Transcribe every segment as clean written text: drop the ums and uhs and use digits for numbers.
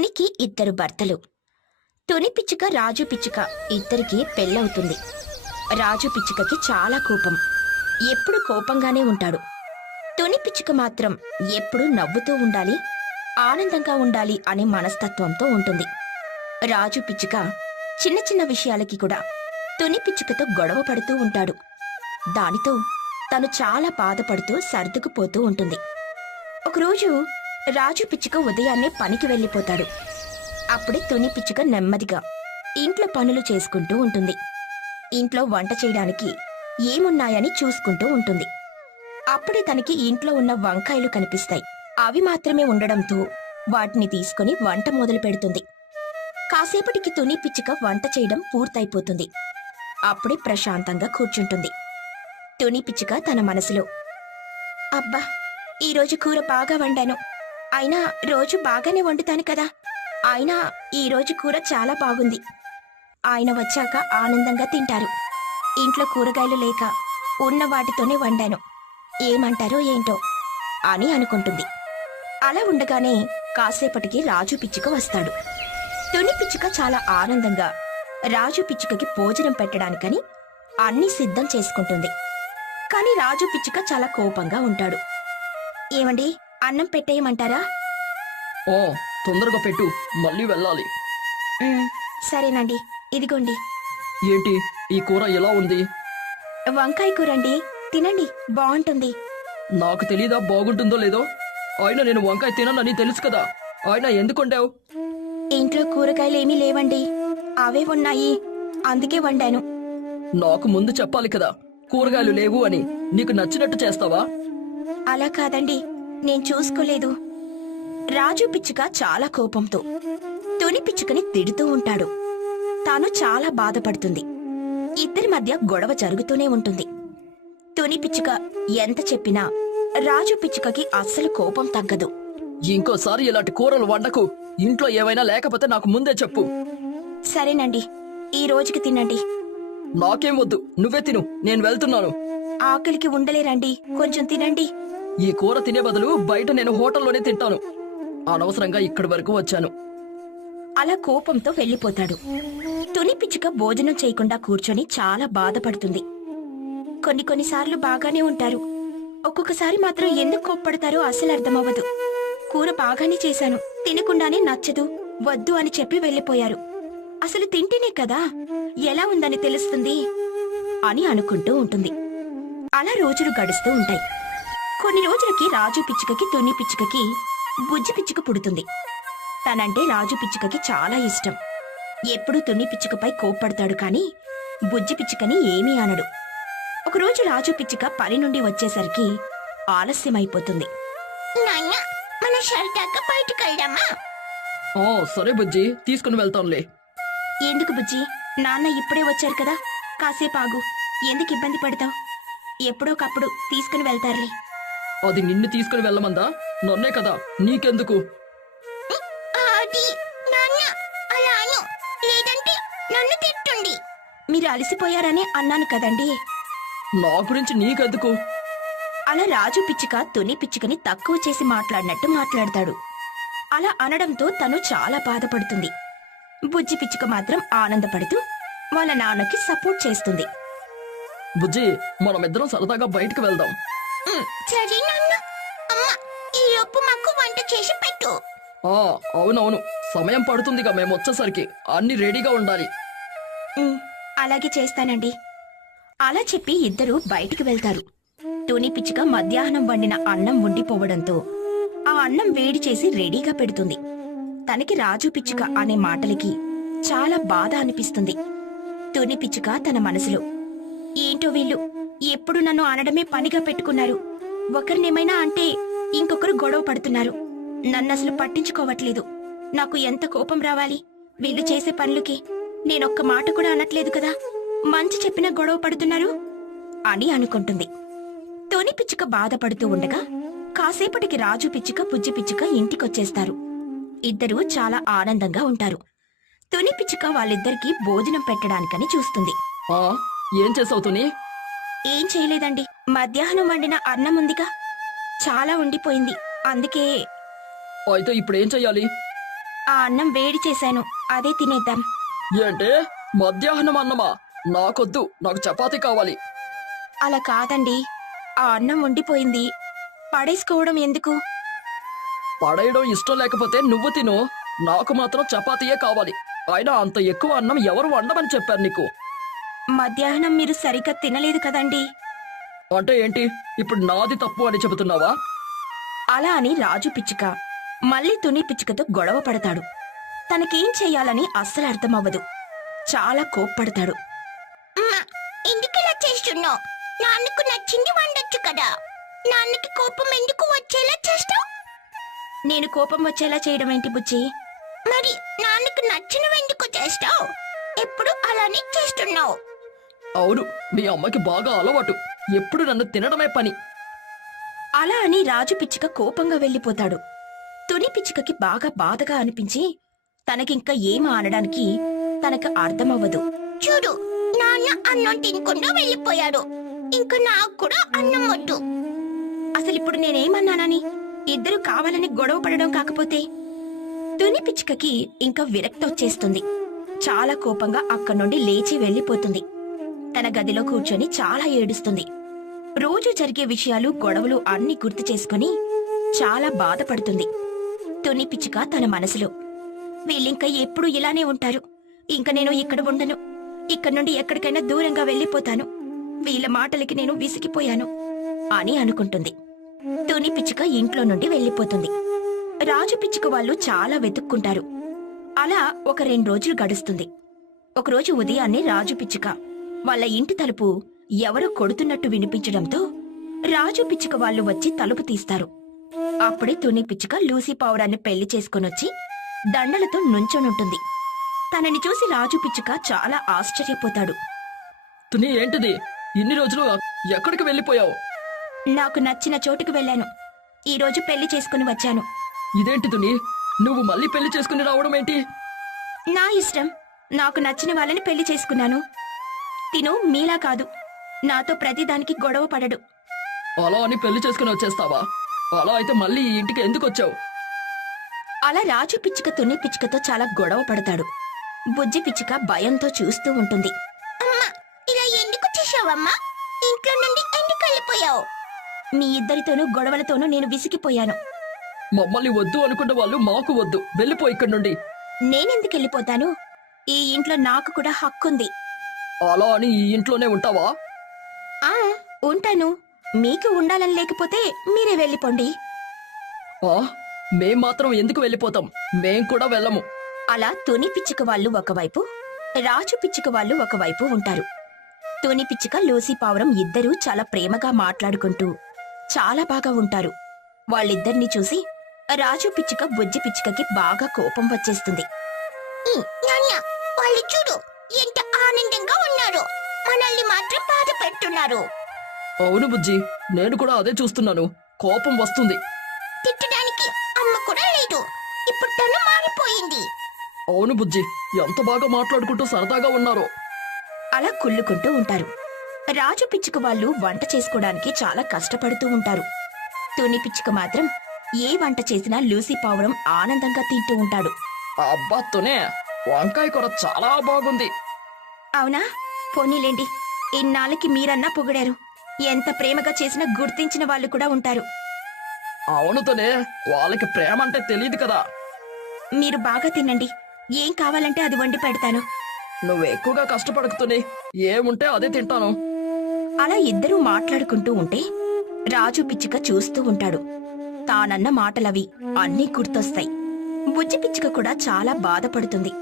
తునికి ఇద్దరు భర్తలు. తుని పిచ్చుక, రాజు పిచ్చుక ఇద్దరికి పెళ్ళవుతుంది. రాజు పిచ్చుకకి చాలా కోపం. ఎప్పుడు కోపంగానే ఉంటాడు. తుని పిచ్చుక మాత్రం ఎప్పుడూ నవ్వుతూ ఉండాలి, ఆనందంగా ఉండాలి అనే మనస్తత్వంతో ఉంటుంది. రాజు పిచ్చుక చిన్న చిన్న విషయాలకి కూడా తుని పిచ్చుకతో గొడవ పడుతూ ఉంటాడు. దానితో తను చాలా బాధపడుతూ సర్దుకుపోతూ ఉంటుంది. ఒకరోజు రాజు పిచ్చుక ఉదయాన్నే పనికి వెళ్ళిపోతాడు. అప్పుడే తుని పిచ్చుక నెమ్మదిగా ఇంట్లో పనులు చేసుకుంటూ ఉంటుంది. ఇంట్లో వంట చేయడానికి ఏమున్నాయని చూసుకుంటూ ఉంటుంది. అప్పుడే తనకి ఇంట్లో ఉన్న వంకాయలు కనిపిస్తాయి. అవి మాత్రమే ఉండడంతో వాటిని తీసుకుని వంట మొదలు పెడుతుంది. కాసేపటికి తుని పిచ్చుక వంట చేయడం పూర్తయిపోతుంది. అప్పుడే ప్రశాంతంగా కూర్చుంటుంది. తుని పిచ్చుక తన మనసులో, అబ్బా, ఈరోజు కూర బాగా వండాను. అయినా రోజు బాగానే వండుతాను కదా. అయినా ఈరోజు కూర చాలా బాగుంది. ఆయన వచ్చాక ఆనందంగా తింటారు. ఇంట్లో కూరగాయలు లేక ఉన్న వాటితోనే వండాను. ఏమంటారో ఏంటో అని అనుకుంటుంది. అలా ఉండగానే కాసేపటికి రాజు పిచ్చుక వస్తాడు. తుని పిచ్చుక చాలా ఆనందంగా రాజు పిచ్చుకకి భోజనం పెట్టడానికని అన్నీ సిద్ధం చేసుకుంటుంది. కాని రాజు పిచ్చుక చాలా కోపంగా ఉంటాడు. ఏమండి, అన్నం పెట్టేయమంటారా? ఓ, తొందరగా పెట్టు, మళ్ళీ వెళ్ళాలి. సరేనండి, ఇదిగోండి. ఏంటి ఈ కూర ఎలా ఉంది? వంకాయ కూరండి, తినండి, బాగుంటుంది. నాకు తెలీదా బాగుంటుందో లేదో? అయినా నేను వంకాయ తిననని తెలుసు కదా, అయినా ఎందుకు వండావు? ఇంట్లో కూరగాయలేమీ లేవండి, అవే ఉన్నాయి, అందుకే వండాను. నాకు ముందు చెప్పాలి కదా కూరగాయలు లేవు అని. నీకు నచ్చినట్టు చేస్తావా? అలా కాదండి, నేను చూసుకోలేదు. రాజు పిచ్చుక చాలా కోపంతో తుని పిచ్చుకని తిడుతూ ఉంటాడు. తాను చాలా బాధపడుతుంది. ఇద్దరి మధ్య గొడవ జరుగుతూనే ఉంటుంది. తుని పిచ్చుక ఎంత చెప్పినా రాజు పిచ్చుకకి అస్సలు కోపం తగ్గదు. ఇంకోసారి ఇలాంటి కూరలు వండకు. ఇంట్లో ఏవైనా లేకపోతే నాకు ముందే చెప్పు. సరేనండి, ఈ రోజుకి తినండి. నాకేం వద్దు, నువ్వే తిను, నేను వెళ్తున్నాను. ఆకలికి ఉండలేరండి, కొంచెం తినండి. ఈ కూర తినే బదులు బయట నేను హోటల్లోనే తింటాను. అనవసరంగా ఇక్కడి వరకు వచ్చాను. అలా కోపంతో వెళ్ళిపోతాడు. తుని పిచ్చుక భోజనం చేయకుండా కూర్చొని చాలా బాధపడుతుంది. కొన్నిసార్లు బాగానే ఉంటారు, ఒక్కొక్కసారి మాత్రం ఎందుకు కోప్పడతారో అస్సలు అర్థమవ్వదు. కూర బాగానే చేశాను, తినకుండానే నచ్చదు, వద్దు అని చెప్పి వెళ్ళిపోయారు. అసలు తింటేనే కదా ఎలా ఉందని తెలుస్తుంది అని అనుకుంటూ ఉంటుంది. అలా రోజులు గడుస్తూ ఉంటాయి. కొన్ని రోజులకి రాజు పిచ్చుకకి తుని పిచ్చుకకి బుజ్జి పిచ్చుక పుడుతుంది. తనంటే రాజు పిచ్చుకకి చాలా ఇష్టం. ఎప్పుడూ తుని పిచ్చుకపై కోప్పడతాడు కాని బుజ్జి పిచ్చుకని ఏమీ అనడు. ఒకరోజు రాజు పిచ్చుక పని నుండి వచ్చేసరికి ఆలస్యమైపోతుంది. మన సరదాగా బయటకెళ్దామా? ఓ సరే బుజ్జి, తీసుకుని వెళ్తానులే. ఎందుకు బుజ్జి, నాన్న ఇప్పుడే వచ్చారు కదా, కాసేపు ఆగు. ఎందుకు ఇబ్బంది పడతావు? ఎప్పుడోకప్పుడు తీసుకుని వెళ్తారులే. అది నిన్ను తీసుకుని వెళ్ళమందా? నన్నే కదా, నీకెందుకు? మీరు అలసిపోయారని అన్నాను కదండి. నా గురించి నీకెందుకు? అలా రాజు పిచ్చుక తుని పిచ్చుకని తక్కువ చేసి మాట్లాడినట్టు మాట్లాడతాడు. అలా అనడంతో తను చాలా బాధపడుతుంది. బుజ్జి పిచ్చుక మాత్రం ఆనందపడుతూ వాళ్ళ నాన్నకి సపోర్ట్ చేస్తుంది. బుజ్జి, మనమిద్దరం సరదాగా బయటకు వెళ్దాం. సరే నాన్న. అమ్మా, ఈలోపు మాకు వంట చేసి పెట్టు. అవునవును, సమయం పడుతుందిగా మేము వచ్చేసరికి. అన్ని రెడీగా ఉండాలి. అలాగే చేస్తానండి. అలా చెప్పి ఇద్దరూ బయటికి వెళ్తారు. తుని పిచ్చుక మధ్యాహ్నం వండిన అన్నం ఉండిపోవడంతో ఆ అన్నం వేడి చేసి రెడీగా పెడుతుంది. తనకి రాజు పిచ్చుక అనే మాటలకి చాలా బాధ అనిపిస్తుంది. తుని పిచ్చుక తన మనసులో, ఏంటో వీళ్ళు ఎప్పుడు నన్ను అనడమే పనిగా పెట్టుకున్నారు. ఒకరినేమైనా అంటే ఇంకొకరు గొడవ పడుతున్నారు. నన్నసలు పట్టించుకోవట్లేదు. నాకు ఎంత కోపం రావాలి వీళ్ళు చేసే పనులకి. నేనొక్క మాట కూడా అనట్లేదు కదా, మంచి చెప్పిన గొడవ పడుతున్నారు అని అనుకుంటుంది. తుని పిచ్చుక బాధపడుతూ ఉండగా కాసేపటికి రాజు పిచ్చుక బుజ్జి పిచ్చుక ఇంటికొచ్చేస్తారు. ఇద్దరూ చాలా ఆనందంగా ఉంటారు. తుని పిచ్చుక వాళ్ళిద్దరికీ భోజనం పెట్టడానికని చూస్తుంది. ఏం చేసావు తుని? ఏం చేయలేదండి, మధ్యాహ్నం వండిన అన్నం ఉందిగా, చాలా ఉండిపోయింది, అందుకే. అయితే ఇప్పుడేం చెయ్యాలి? ఆ అన్నం వేడి చేశాను, అదే తినేద్దాం. ఏంటి మధ్యాహ్నం అన్నమా? నాకొద్దు, నాకు చపాతీ కావాలి. అలా కాదండి, ఆ అన్నం ఉండిపోయింది, పడేసుకోవడం ఎందుకు? పడేయడం ఇష్టం లేకపోతే నువ్వు తిను, నాకు మాత్రం చపాతీయే కావాలి. అయినా అంత ఎక్కువ అన్నం ఎవరు వండమని చెప్పారు నీకు? మధ్యాహ్నం మీరు సరిగ్గా తినలేదు కదండి. అంటే ఏంటి, ఇప్పుడు నాది తప్పు అని చెబుతున్నావా? అలా అని రాజు పిచ్చుక మళ్ళీ తుని పిచ్చుకతో గొడవ పడతాడు. తనకేం చెయ్యాలని అస్సలు అర్థమవ్వదు. చాలా కోప్పడతాడు. ఎందుకిలా చేస్తున్నావు? నాన్నకు నచ్చింది వండొచ్చు కదా, నాన్నకి కోపం ఎందుకు వచ్చేలా చేస్తావు? నేను కోపం వచ్చేలా చేయడం ఏంటి బుజ్జి? మరి నాన్నకు నచ్చినవి ఎందుకు చేస్తావు? ఎప్పుడు అలానే చేస్తున్నావు. అవును, మీ అమ్మకి బాగా అలవాటు, ఎప్పుడు నన్ను తినడమే పని. అలా అని రాజు పిచ్చుక కోపంగా వెళ్ళిపోతాడు. తుని పిచ్చుకకి బాగా బాధగా అనిపించి తనకింకా ఏం అనడానికి తనకు అర్థమవ్వదు. చూడు, నాన్న అన్నం తినకుండా వెళ్ళిపోయాడు, ఇంకా నాకు కూడా అన్నం వద్దు. అసలిప్పుడు నేనేమన్నానని ఇద్దరు కావాలని గొడవ పడడం కాకపోతే? తుని పిచ్చుకకి ఇంకా విరక్తి వచ్చేస్తుంది. చాలా కోపంగా అక్కడి నుండి లేచి వెళ్ళిపోతుంది. తన గదిలో కూర్చొని చాలా ఏడుస్తుంది. రోజు జరిగే విషయాలు, గొడవలు అన్ని గుర్తు చేసుకుని చాలా బాధపడుతుంది. తుని పిచ్చుక తన మనసులో, వీళ్ళింకా ఎప్పుడు ఇలానే ఉంటారు, ఇంక నేను ఇక్కడ ఉండను, ఇక్కడి నుండి ఎక్కడికైనా దూరంగా వెళ్ళిపోతాను, వీళ్ళ మాటలకి నేను విసిగిపోయాను అని అనుకుంటుంది. తుని పిచ్చుక ఇంట్లో నుండి వెళ్ళిపోతుంది. రాజు పిచ్చుక వాళ్ళు చాలా వెతుక్కుంటారు. అలా ఒక 2 రోజులు గడుస్తుంది. ఒకరోజు ఉదయాన్నే రాజు పిచ్చుక వాళ్ళ ఇంటి తలుపు ఎవరో కొడుతున్నట్టు వినిపించడంతో రాజు పిచ్చుక వాళ్ళు వచ్చి తలుపు తీస్తారు. అప్పుడే తుని పిచ్చుక లూసీ పావురాన్ని పెళ్లి చేసుకొనొచ్చి దండలతో నుంచొనుంటుంది. తనని చూసి రాజు పిచ్చుక చాలా ఆశ్చర్యపోతాడు. తుని, ఏంటిది? ఇన్ని రోజులు ఎక్కడికి వెళ్ళిపోయావు? నాకు నచ్చిన చోటుకు వెళ్ళాను, ఈరోజు పెళ్లి చేసుకుని వచ్చాను. ఇదేంటి తుని, నువ్వు మళ్ళీ పెళ్లి చేసుకుని రావడం ఏంటి? నా ఇష్టం, నాకు నచ్చిన వాళ్ళని పెళ్లి చేసుకున్నాను. తిను మీలా కాదు, నాతో ప్రతిదానికి గొడవ పడడు. అలా అని పెళ్లి చేసుకుని వచ్చేస్తావా? అలా అయితే మళ్ళీ ఈ ఇంటికి ఎందుకు వచ్చావు? అలా రాజు పిచ్చుక తుని పిచ్చుకతో చాలా గొడవ పడతాడు. బుజ్జి పిచ్చుక భయంతో చూస్తూ ఉంటుంది. అమ్మా, ఇలా ఎందుకు చేశావమ్మా? ఇంట్లో నుండి ఎందుకు వెళ్ళిపోయావు? మీ ఇద్దరితోనూ గొడవలతోనూ నేను విసిగిపోయాను. మమ్మల్ని వద్దు అనుకున్న వాళ్ళు మాకు వద్దు, వెళ్ళిపో ఇక్కడి నుండి. నేనెందుకు వెళ్ళిపోతాను? ఈ ఇంట్లో నాకు కూడా హక్కుంది. అలా అని ఈ ఇంట్లోనే ఉంటావా? ఆ, ఉంటాను. మీకు ఉండాలని లేకపోతే మీరే వెళ్ళిపోండి. ఆ, మేం మాత్రం ఎందుకు వెళ్ళిపోతాం? మేం కూడా వెళ్ళము. అలా తుని పిచ్చుక వాళ్ళు ఒకవైపు, రాజు పిచ్చుక వాళ్ళు ఒకవైపు ఉంటారు. తుని పిచ్చుక లూసీ పావురం ఇద్దరూ చాలా ప్రేమగా మాట్లాడుకుంటూ చాలా బాగా ఉంటారు. వాళ్ళిద్దరినీ చూసి రాజు పిచ్చుక బుజ్జి పిచ్చుకకి బాగా కోపం వచ్చేస్తుంది. వాళ్ళు చూడు, ఎంత ఆనందంగా ఉన్నారు, మనల్ని మాత్రం బాధ పెడుతున్నారు. అవును బుజ్జి, నేను కూడా అదే చూస్తున్నాను. కోపం వస్తుంది. తిట్టడానికి అమ్మ కూడా లేదు, ఇప్పుడు తను మారిపోయింది. అవును బుజ్జి, ఎంత బాగా మాట్లాడుకుంటూ సరదాగా ఉన్నారో. అలా కుళ్ళుకుంటూ ఉంటారు. రాజు పిచ్చుక వాళ్ళు వంట చేసుకోవడానికి చాలా కష్టపడుతూ ఉంటారు. తుని పిచ్చుక మాత్రం ఏ వంట చేసినా లూసీ పావురం ఆనందంగా తింటూ ఉంటాడు. అబ్బా తునే, వంకాయ కూర చాలా బాగుంది. అవునా? పోనీలేండి, ఇన్నాళ్ళకి మీరన్నా పొగిడారు. ఎంత ప్రేమగా చేసినా గుర్తించిన వాళ్ళు కూడా ఉంటారు. అవును తునే, వాళ్ళకి ప్రేమ అంటే తెలియదు కదా. మీరు బాగా తినండి, ఏం కావాలంటే అది వండి పెడతాను. నువ్వు ఎక్కువగా కష్టపడుకుతునే, ఏముంటే అదే తింటాను. అలా ఇద్దరూ మాట్లాడుకుంటూ ఉంటే రాజు పిచ్చుక చూస్తూ ఉంటాడు. తానన్న మాటలవి అన్నీ గుర్తొస్తాయి. బుజ్జి పిచ్చుక కూడా చాలా బాధపడుతుంది.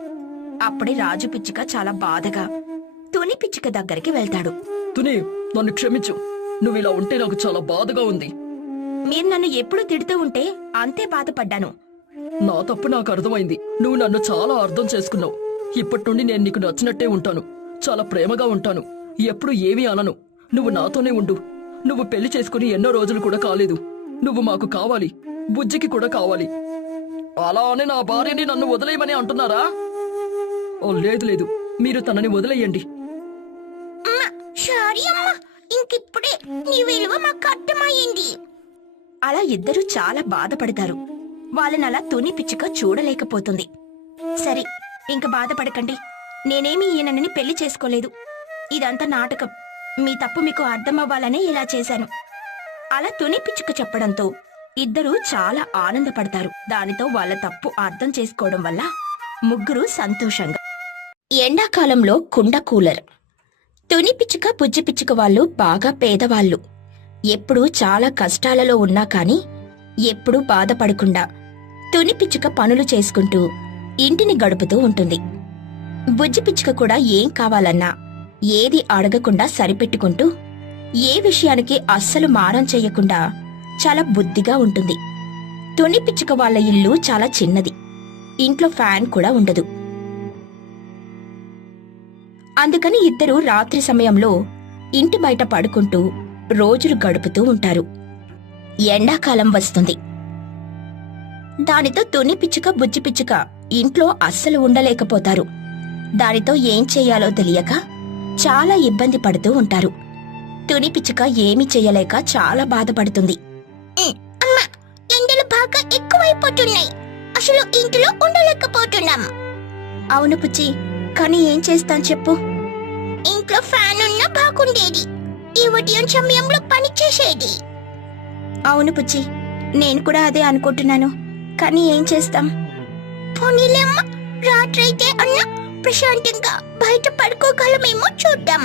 అప్పుడే రాజు పిచ్చుక చాలా బాధగా తుని పిచ్చుక దగ్గరికి వెళ్తాడు. తుని, నన్ను క్షమించు, నువ్వు ఇలా ఉంటే నాకు చాలా బాధగా ఉంది. మీరు నన్ను ఎప్పుడు తిడుతూ ఉంటే అంతే బాధపడ్డాను. నా తప్పు నాకు అర్థమైంది. నువ్వు నన్ను చాలా అర్థం చేసుకున్నావు. ఇప్పటి నుండి నేను నీకు నచ్చినట్టే ఉంటాను, చాలా ప్రేమగా ఉంటాను, ఎప్పుడు ఏమీ అనను. నువ్వు నాతోనే ఉండు. నువ్వు పెళ్లి చేసుకుని ఎన్నో రోజులు కూడా కాలేదు. నువ్వు మాకు కావాలి, బుజ్జికి కూడా కావాలి. అలా అని నా భార్యని నన్ను వదిలేయమని అంటున్నారా? ఓ లేదు లేదు, మీరు తనని వదిలేయండి. ఇంకిప్పుడే నీ విలువ మాకు అర్థమయ్యింది. అలా ఇద్దరూ చాలా బాధపడతారు. వాళ్ళనలా తుని పిచ్చుక చూడలేకపోతుంది. సరే, ఇంక బాధపడకండి. నేనేమి ఈయనని పెళ్లి చేసుకోలేదు. ఇదంతా నాటకం. మీ తప్పు మీకు అర్థమవ్వాలనే ఇలా చేశాను. అలా తుని పిచ్చుక చెప్పడంతో ఇద్దరూ చాలా ఆనందపడతారు. దానితో వాళ్ళ తప్పు అర్థం చేసుకోవడం వల్ల ముగ్గురు సంతోషంగా. ఎండాకాలంలో కుండ కూలర్. తుని పిచ్చుక బుజ్జి పిచ్చుక వాళ్ళు బాగా పేదవాళ్ళు. ఎప్పుడూ చాలా కష్టాలలో ఉన్నా కాని ఎప్పుడూ బాధపడకుండా తుని పిచ్చుక పనులు చేసుకుంటూ ఇంటిని గడుపుతూ ఉంటుంది. బుజ్జి పిచ్చుక కూడా ఏం కావాలన్నా ఏది అడగకుండా సరిపెట్టుకుంటూ ఏ విషయానికి అస్సలు మారం చెయ్యకుండా చాలా బుద్ధిగా ఉంటుంది. తుని పిచ్చుక వాళ్ళ ఇల్లు చాలా చిన్నది. ఇంట్లో ఫ్యాన్ కూడా ఉండదు. అందుకని ఇద్దరూ రాత్రి సమయంలో ఇంటి బయట పడుకుంటూ రోజులు గడుపుతూ ఉంటారు. ఎండాకాలం వస్తుంది. దానితో తుని పిచ్చుక బుజ్జి పిచ్చుక ఇంట్లో అస్సలు ఉండలేకపోతారు. దానితో ఏం చెయ్యాలో తెలియక చాలా ఇబ్బంది పడుతూ ఉంటారు. తుని పిచ్చుక ఏమీ చెయ్యలేక చాలా బాధపడుతుంది. ఎండలు బాగా ఎక్కువైపోతున్నాయి. అసలు ఇంట్లో ఉండలేకపోతున్నాం. అవును పుచ్చి, కానీ ఏం చేస్తాం చెప్పు. ఇంట్లో ఫ్యాన్ ఉన్నా బాగుండేది. ఈ ఉదయం సమయంలో పని చేసేది. అవును పుచ్చి, నేను కూడా అదే అనుకుంటున్నాను. కానీ ఏం చేస్తాం. పోనీలేమ్మా, రాత్రైతే అన్నా ప్రశాంతంగా బయట పడుకోగలమేమో చూద్దాం.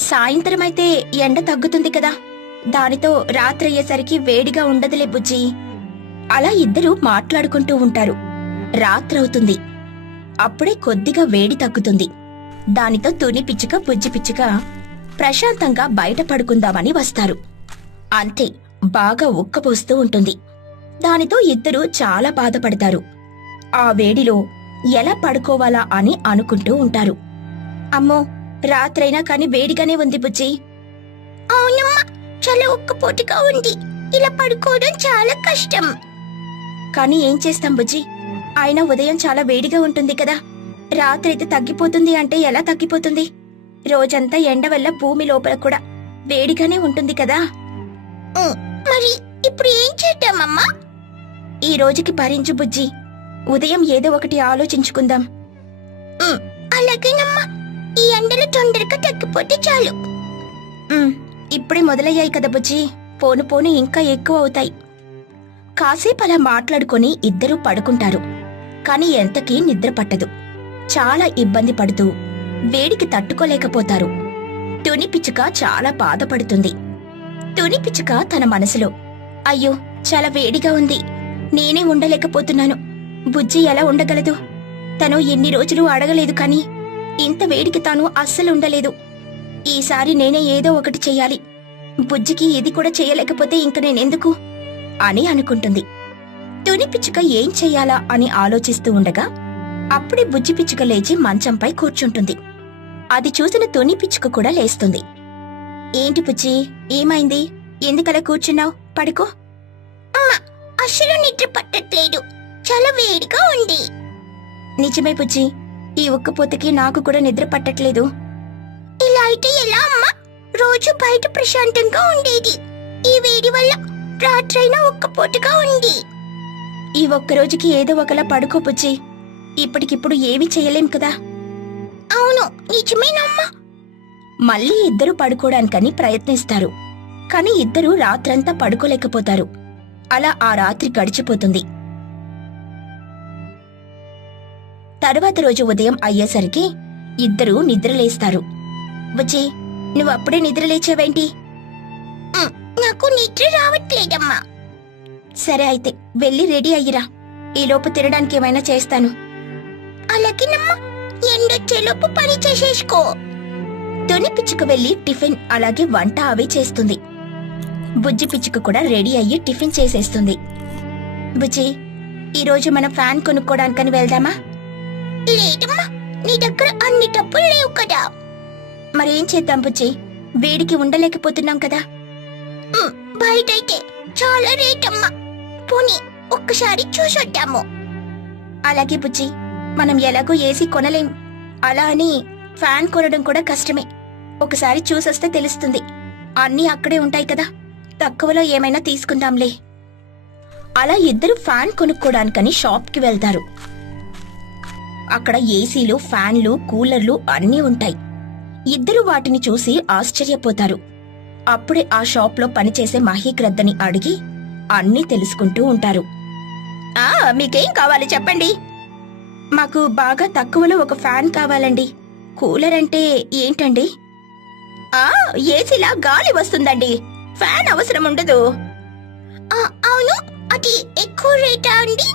సాయంత్రం అయితే ఎండ తగ్గుతుంది కదా, దానితో రాత్రి అయ్యేసరికి వేడిగా ఉండదులే బుజ్జి. అలా ఇద్దరూ మాట్లాడుకుంటూ ఉంటారు. రాత్రవుతుంది. అప్పుడే కొద్దిగా వేడి తగ్గుతుంది. దానితో తుని పిచ్చుక బుజ్జి పిచ్చుక ప్రశాంతంగా బయట పడుకుందామని వస్తారు. అంతే, బాగా ఉక్కపోస్తూ ఉంటుంది. దానితో ఇద్దరూ చాలా బాధపడతారు. ఆ వేడిలో ఎలా పడుకోవాలా అని అనుకుంటూ ఉంటారు. అమ్మో, రాత్రైనా కాని వేడిగానే ఉంది బుజ్జి. అవునమ్మా, చాలా ఉక్కపోటుగా ఉంది. ఇలా పడుకోవడం చాలా కష్టం. కానీ ఏం చేస్తాం బుజ్జి, అయినా ఉదయం చాలా వేడిగా ఉంటుంది కదా. రాత్రైతే తగ్గిపోతుంది అంటే ఎలా తగ్గిపోతుంది? రోజంతా ఎండ వల్ల భూమి లోపల కూడా వేడిగానే ఉంటుంది కదా. మరి ఇప్పుడు ఏం చేద్దామమ్మా? ఈ రోజుకి భరించు బుజ్జి. ఉదయం ఏదో ఒకటి ఆలోచించుకుందాం. అలాగేనమ్మా, ఈ ఎండలు తొందరగా తగ్గిపోతే చాలు. ఇప్పుడే మొదలయ్యాయి కదా బుజ్జి, పోను పోను ఇంకా ఎక్కువ అవుతాయి. కాసేపు అలా మాట్లాడుకొని ఇద్దరూ పడుకుంటారు. కాని ఎంతకీ నిద్ర పట్టదు. చాలా ఇబ్బంది పడుతూ వేడికి తట్టుకోలేకపోతారు. తుని పిచ్చుక చాలా బాధపడుతుంది. తుని పిచ్చుక తన మనసులో, అయ్యో చాలా వేడిగా ఉంది, నేనే ఉండలేకపోతున్నాను. బుజ్జి ఎలా ఉండగలదు? తను ఎన్ని రోజులు అడగలేదు కాని ఇంత వేడికి తాను అస్సలు ఉండలేదు. ఈసారి నేనే ఏదో ఒకటి చెయ్యాలి. బుజ్జికి ఇది కూడా చెయ్యలేకపోతే ఇంక నేనెందుకు అని అనుకుంటుంది. తుని పిచ్చుక ఏం చెయ్యాలా అని ఆలోచిస్తూ ఉండగా అప్పుడే బుజ్జి పిచ్చుక లేచి మంచంపై కూర్చుంటుంది. అది చూసిన తుని పిచ్చుక కూడా లేస్తుంది. ఏంటి బుజ్జి, ఏమైంది? ఎందుకలా కూర్చున్నావు? పడుకో. అసలు నిద్ర పట్టట్లేదు, చాలా వేడిగా ఉంది. నిజమే బుజ్జి, ఈ ఉక్కపోతకి నాకు కూడా నిద్ర పట్టట్లేదు. ఇలా అయితే ఎలా అమ్మా? రోజు బయట ప్రశాంతంగా ఉండేది. ఈ వేడి వల్ల రాత్రైనా ఉక్కపోటుగా ఉంది. ఈ ఒక్కరోజుకి ఏదో ఒకలా పడుకో బుజ్జి. ఇప్పటికిప్పుడు ఏమీ చేయలేం కదా. అవును, నిజమేనమ్మా. మళ్ళీ ఇద్దరు పడుకోవడానికని ప్రయత్నిస్తారు. కాని ఇద్దరూ రాత్రంతా పడుకోలేకపోతారు. అలా ఆ రాత్రి గడిచిపోతుంది. తరువాత రోజు ఉదయం అయ్యేసరికి ఇద్దరూ నిద్రలేస్తారు. బుజ్జి, నువ్వు అప్పుడే నిద్రలేచావేంటి? నాకు నిద్ర రావట్లేదమ్మా. సరే అయితే వెళ్ళి రెడీ అయ్యిరా. ఈలోపు తినడానికి ఏమైనా చేస్తాను. అలాగేనమ్మా, ఎండొచ్చేలోపు పని చేసేసుకో. తుని పిచ్చుక వెళ్లి టిఫిన్ అలాగే వంట అవి చేస్తుంది. బుజ్జి పిచ్చుక కూడా రెడీ అయ్యి టిఫిన్ చేసేస్తుంది. బుజ్జి, ఈరోజు మనం ఫ్యాన్ కొనుక్కోడానికని వెళ్దామా? లేదమ్మా, నీ దగ్గర అన్ని డబ్బులు లేవు కదా. మరేం చేద్దాం బుజ్జి, వేడికి ఉండలేకపోతున్నాం కదా. బయటైతే చాలా రేటమ్మా. పోనీ ఒక్కసారి చూసొద్దాము. అలాగే బుజ్జి, మనం ఎలాగో ఏసీ కొనలేం. అలా అని ఫ్యాన్ కొనడం కూడా కష్టమే. ఒకసారి చూసొస్తే తెలుస్తుంది. అన్నీ అక్కడే ఉంటాయి కదా, తక్కువలో ఏమైనా తీసుకుందాంలే. అలా ఇద్దరు ఫ్యాన్ కొనుక్కోడానికని షాప్కి వెళ్తారు. అక్కడ ఏసీలు, ఫ్యాన్లు, కూలర్లు అన్నీ ఉంటాయి. ఇద్దరు వాటిని చూసి ఆశ్చర్యపోతారు. అప్పుడే ఆ షాప్లో పనిచేసే మహీగ్రద్దని అడిగి అన్నీ తెలుసుకుంటూ ఉంటారు. మీకేం కావాలి చెప్పండి. మాకు బాగా తక్కువలో ఒక ఫ్యాన్ కావాలండి. కూలర్ అంటే ఏంటండి? ఏసీలా గాలి వస్తుందండి, ఫ్యాన్ అవసరం ఉండదు. అవును, అది ఎక్కువ రేటా అండి?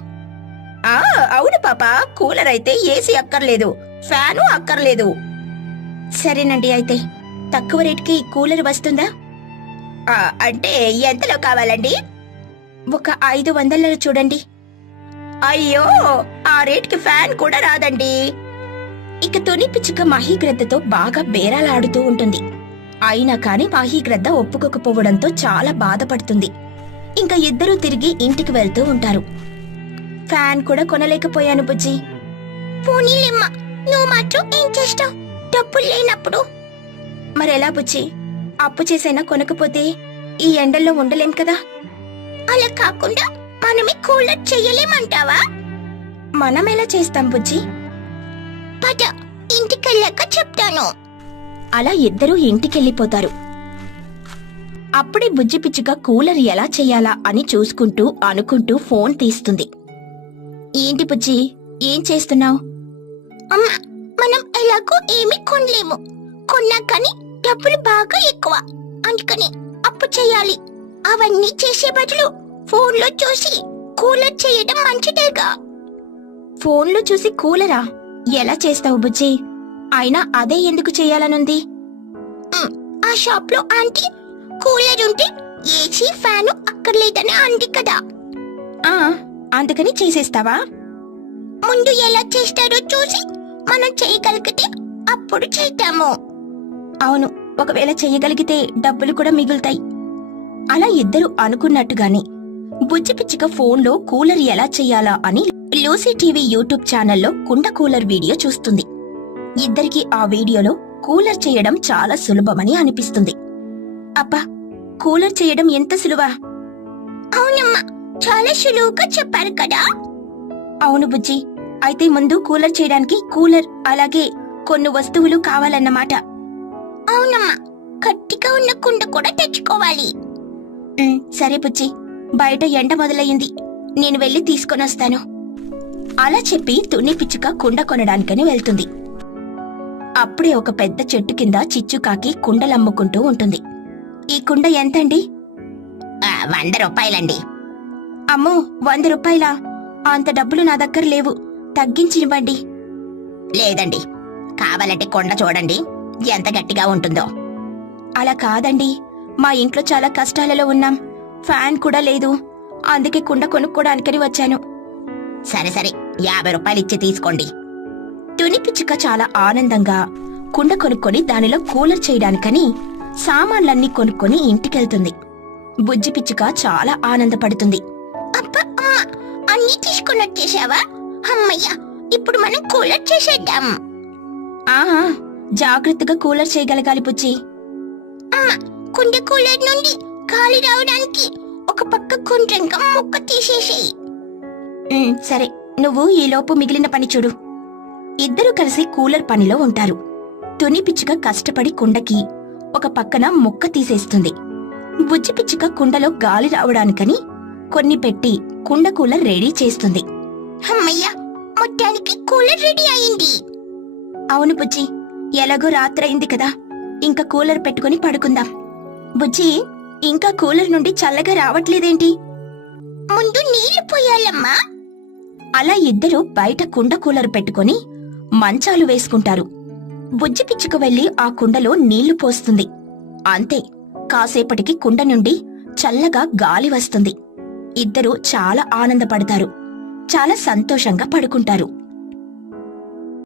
అవును పాప, కూలర్ అయితే ఏసీ అక్కర్లేదు, ఫ్యాను అక్కర్లేదు. సరేనండి, అయితే తక్కువ రేటుకి కూలర్ వస్తుందా? అంటే ఎంతలో కావాలండి? ఒక 500 చూడండి. అయ్యో, ఆ రేటుకి ఫ్యాన్ కూడా రాదండి. ఇక తుని పిచ్చుక మహీగ్రద్దతో బాగా బేరాలాడుతూ ఉంటుంది. అయినా కాని మహీగ్రద్ద ఒప్పుకోకపోవడంతో చాలా బాధపడుతుంది. ఇంకా ఇద్దరూ తిరిగి ఇంటికి వెళ్తూ ఉంటారు. ఫ్యాన్ కూడా కొనలేకపోయాను బుజ్జి. పోనీలేమ్మా, నువ్వు మాత్రం ఏం చేస్తావు డబ్బులు లేనప్పుడు? మరెలా బుజ్జి, అప్పు చేసైనా కొనకపోతే ఈ ఎండల్లో ఉండలేం కదా. అలా కాకుండా మనమే కూలర్ చెయ్యలేమంటావా? మనమెలా చేస్తాం బుజ్జి? పద, ఇంటికెళ్ళాక చెప్తాను. అలా ఇద్దరూ ఇంటికెళ్ళిపోతారు. అప్పుడే బుజ్జి పిచ్చుక కూలర్ ఎలా చెయ్యాలా అని చూసుకుంటూ అనుకుంటూ ఫోన్ తీస్తుంది. ఏంటి బుజ్జి, ఏం చేస్తున్నావు? అమ్మా, మనం ఎలాగో ఏమీ కొనలేము. కొన్నా కానీ డబ్బులు బాగా ఎక్కువ, అందుకని అప్పు చేయాలి. అవన్నీ చేసే బదులు ఫోన్లో చూసి కూలర్ చేయడం మంచిదేగా. ఫోన్లో చూసి కూలరా? ఎలా చేస్తావు బుజ్జి? అయినా అదే ఎందుకు చేయాలనుంది? ఆ షాప్ లో ఆంటీ కూలర్ ఉంటే ఏసీ, ఫ్యాను అక్కర్లేదని అంది కదా. అందుకని చేసేస్తావా? ముందు ఎలా చేస్తారో చూసి మనం చేయగలిగితే అప్పుడు చేద్దాము. అవును, ఒకవేళ చేయగలిగితే డబ్బులు కూడా మిగులుతాయి. అలా ఇద్దరు అనుకున్నట్టుగానే బుజ్జి పిచ్చుక ఫోన్లో కూలర్ ఎలా చెయ్యాలా అని లూసీ టీవీ యూట్యూబ్ ఛానల్లో కుండ కూలర్ వీడియో చూస్తుంది. ఇద్దరికి ఆ వీడియోలో కూలర్ చేయడం చాలా సులభమని అనిపిస్తుంది. అబ్బా, కూలర్ చేయడం ఎంత సులువా? అవునమ్మా, చాలా సులువుగా చెప్పారు కదా. అవును బుజ్జి, అయితే ముందు కూలర్ చేయడానికి కూలర్ అలాగే కొన్ని వస్తువులు కావాలన్నమాట. అవునమ్మా, గట్టిగా ఉన్న కుండ కూడా తెచ్చుకోవాలి. సరే బుజ్జి, బయట ఎండ మొదలయ్యింది, నేను వెళ్లి తీసుకొనొస్తాను. అలా చెప్పి తుని పిచ్చుక కుండ కొనడానికని వెళ్తుంది. అప్పుడే ఒక పెద్ద చెట్టు కింద చిచ్చుకాకి కుండలమ్ముకుంటూ ఉంటుంది. ఈ కుండ ఎంతండి? 100 రూపాయలండి. అమ్మో, 100 రూపాయలా? అంత డబ్బులు నా దగ్గర లేవు, తగ్గించివ్వండి. లేదండి, కావాలంటే కొండ చూడండి ఎంత గట్టిగా ఉంటుందో. అలా కాదండి, మా ఇంట్లో చాలా కష్టాలలో ఉన్నాం, ఫ్యాన్ కూడా లేదు, అందుకే కుండ కొనుక్కోడానికని వచ్చాను. సరే సరే, 50 రూపాయలు ఇచ్చి తీసుకోండి. తుని పిచ్చుక చాలా ఆనందంగా కుండ కొనుక్కొని దానిలో కూలర్ చేయడానికని సామాన్లన్నీ కొనుక్కొని ఇంటికెళ్తుంది. బుజ్జి పిచ్చుక చాలా ఆనందపడుతుంది. అబ్బా అమ్మా, అన్నీ తీసుకుని వచ్చేసావా? అమ్మయ్యా, ఇప్పుడు మనం కూలర్ చేసేద్దాం. ఆహా, జాగ్రత్తగా కూలర్ చేయగలగాలి బుజ్జి. అమ్మా, కుండ కూలర్ నుండి గాలి రావడానికి ఒక పక్క గుండ్రంగా ముక్క తీసేసేయి. సరే, నువ్వు ఈలోపు మిగిలిన పని చూడు. ఇద్దరూ కలిసి కూలర్ పనిలో ఉంటారు. తుని పిచ్చుక కష్టపడి కుండకి ఒక పక్కన ముక్క తీసేస్తుంది. బుజ్జి పిచ్చుక కుండలో గాలి రావడానికని కొన్ని పెట్టి కుండ కూలర్ రెడీ చేస్తుంది. అమ్మయ్యా, మొత్తానికి కూలర్ రెడీ అయింది. అవును బుజ్జి, ఎలాగో రాత్రయింది కదా, ఇంకా కూలర్ పెట్టుకుని పడుకుందాం. బుజ్జి, ఇంకా కూలర్ నుండి చల్లగా రావట్లేదేంటి? ముందు నీళ్లు పోయాలమ్మా. అలా ఇద్దరూ బయట కుండ కూలర్ పెట్టుకుని మంచాలు వేసుకుంటారు. బుజ్జి పిచ్చుక వెళ్లి ఆ కుండలో నీళ్లు పోస్తుంది. అంతే, కాసేపటికి కుండ నుండి చల్లగా గాలి వస్తుంది. ఇద్దరూ చాలా ఆనందపడతారు. చాలా సంతోషంగా పడుకుంటారు.